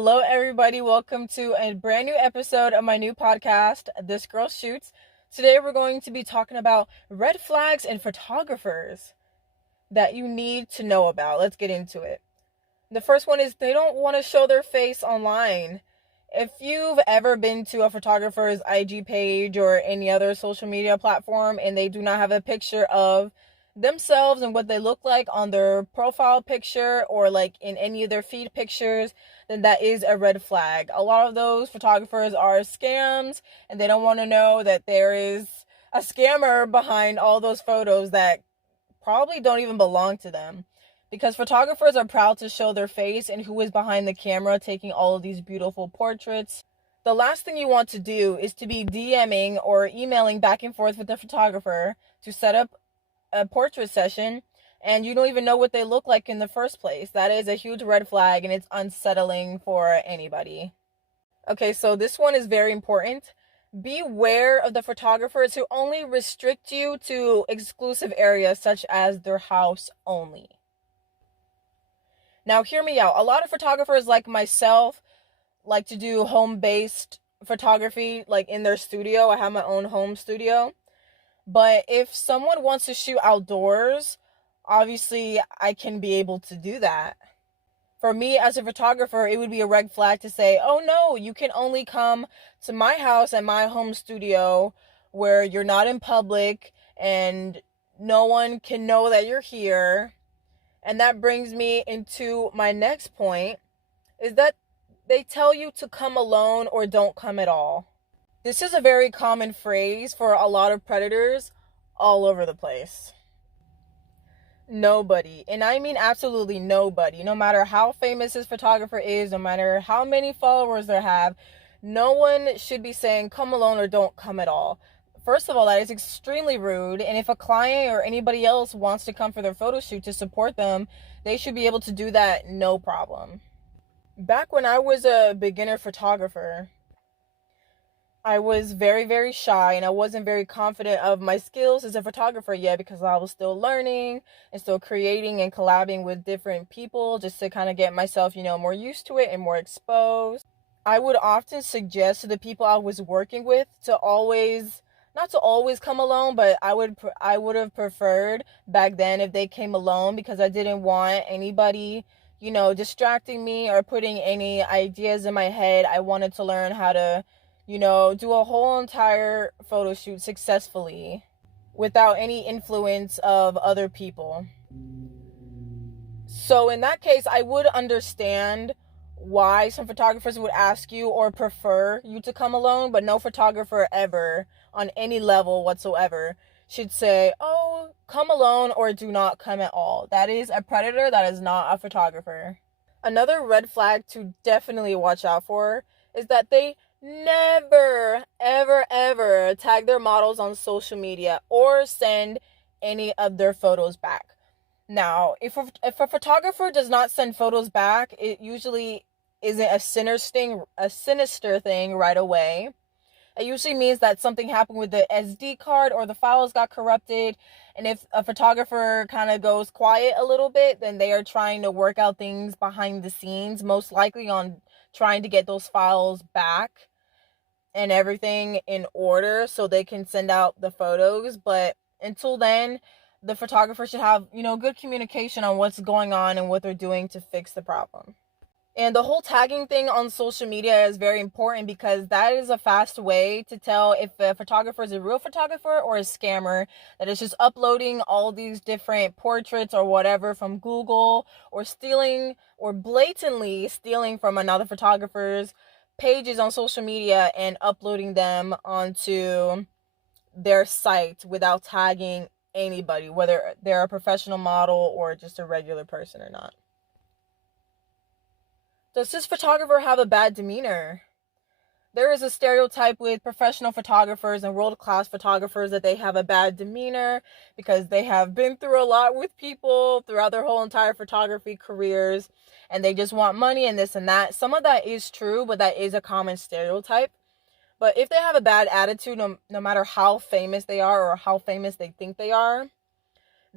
Hello, everybody. Welcome to a brand new episode of my new podcast, This Girl Shoots. Today, we're going to be talking about red flags in photographers that you need to know about. Let's get into it. The first one is they don't want to show their face online. If you've ever been to a photographer's IG page or any other social media platform and they do not have a picture of themselves and what they look like on their profile picture or like in any of their feed pictures, then that is a red flag. A lot of those photographers are scams and they don't want to know that there is a scammer behind all those photos that probably don't even belong to them. Because photographers are proud to show their face and who is behind the camera taking all of these beautiful portraits. The last thing you want to do is to be DMing or emailing back and forth with the photographer to set up a portrait session and you don't even know what they look like in the first place. That is a huge red flag and it's unsettling for anybody. Okay, so this one is very important. Beware of the photographers who only restrict you to exclusive areas such as their house only. Now, hear me out. A lot of photographers like myself like to do home-based photography, like in their studio. I have my own home studio. But if someone wants to shoot outdoors, obviously I can be able to do that. For me as a photographer, it would be a red flag to say, oh no, you can only come to my house and my home studio where you're not in public and no one can know that you're here. And that brings me into my next point, is that they tell you to come alone or don't come at all. This is a very common phrase for a lot of predators all over the place. Nobody, and I mean absolutely nobody, no matter how famous this photographer is, no matter how many followers they have, no one should be saying come alone or don't come at all. First of all, that is extremely rude, and if a client or anybody else wants to come for their photo shoot to support them, they should be able to do that no problem. Back when I was a beginner photographer, I was very, very shy and I wasn't very confident of my skills as a photographer yet because I was still learning and still creating and collabing with different people just to kind of get myself, more used to it and more exposed. I would often suggest to the people I was working with to always, not to always come alone, but I would have preferred back then if they came alone because I didn't want anybody, distracting me or putting any ideas in my head. I wanted to learn how to do a whole entire photo shoot successfully without any influence of other people. So in that case, I would understand why some photographers would ask you or prefer you to come alone, but no photographer ever on any level whatsoever should say, oh, come alone or do not come at all. That is a predator. That is not a photographer. Another red flag to definitely watch out for is that they never, ever, ever tag their models on social media or send any of their photos back. Now, if a photographer does not send photos back, it usually isn't a sinister thing right away. It usually means that something happened with the SD card or the files got corrupted. And if a photographer kind of goes quiet a little bit, then they are trying to work out things behind the scenes, most likely on trying to get those files back and everything in order so they can send out the photos. But until then, the photographer should have, good communication on what's going on and what they're doing to fix the problem. And the whole tagging thing on social media is very important because that is a fast way to tell if a photographer is a real photographer or a scammer that is just uploading all these different portraits or whatever from Google or stealing or blatantly stealing from another photographer's pages on social media and uploading them onto their site without tagging anybody, whether they're a professional model or just a regular person or not. Does this photographer have a bad demeanor? There is a stereotype with professional photographers and world-class photographers that they have a bad demeanor because they have been through a lot with people throughout their whole entire photography careers and they just want money and this and that. Some of that is true, but that is a common stereotype. But if they have a bad attitude, no matter how famous they are or how famous they think they are,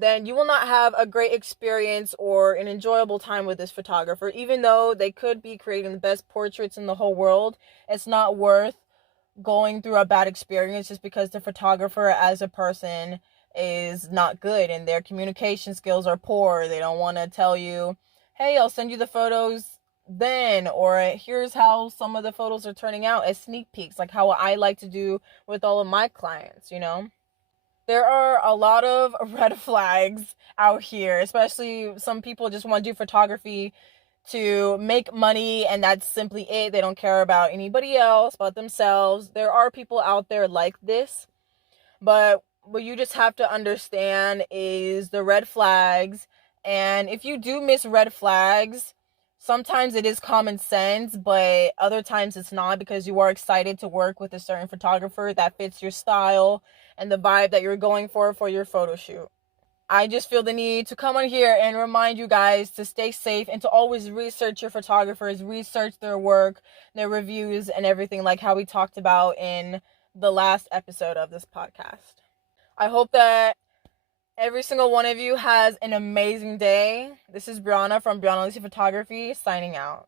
then you will not have a great experience or an enjoyable time with this photographer. Even though they could be creating the best portraits in the whole world, it's not worth going through a bad experience just because the photographer as a person is not good and their communication skills are poor. They don't want to tell you, hey, I'll send you the photos then, or here's how some of the photos are turning out as sneak peeks, like how I like to do with all of my clients, you know? There are a lot of red flags out here, especially some people just want to do photography to make money and that's simply it. They don't care about anybody else but themselves. There are people out there like this, but what you just have to understand is the red flags. And if you do miss red flags, sometimes it is common sense, but other times it's not, because you are excited to work with a certain photographer that fits your style and the vibe that you're going for your photo shoot. I just feel the need to come on here and remind you guys to stay safe and to always research your photographers, research their work, their reviews, and everything, like how we talked about in the last episode of this podcast. I hope that every single one of you has an amazing day. This is Brianna from Briannalisaphotography signing out.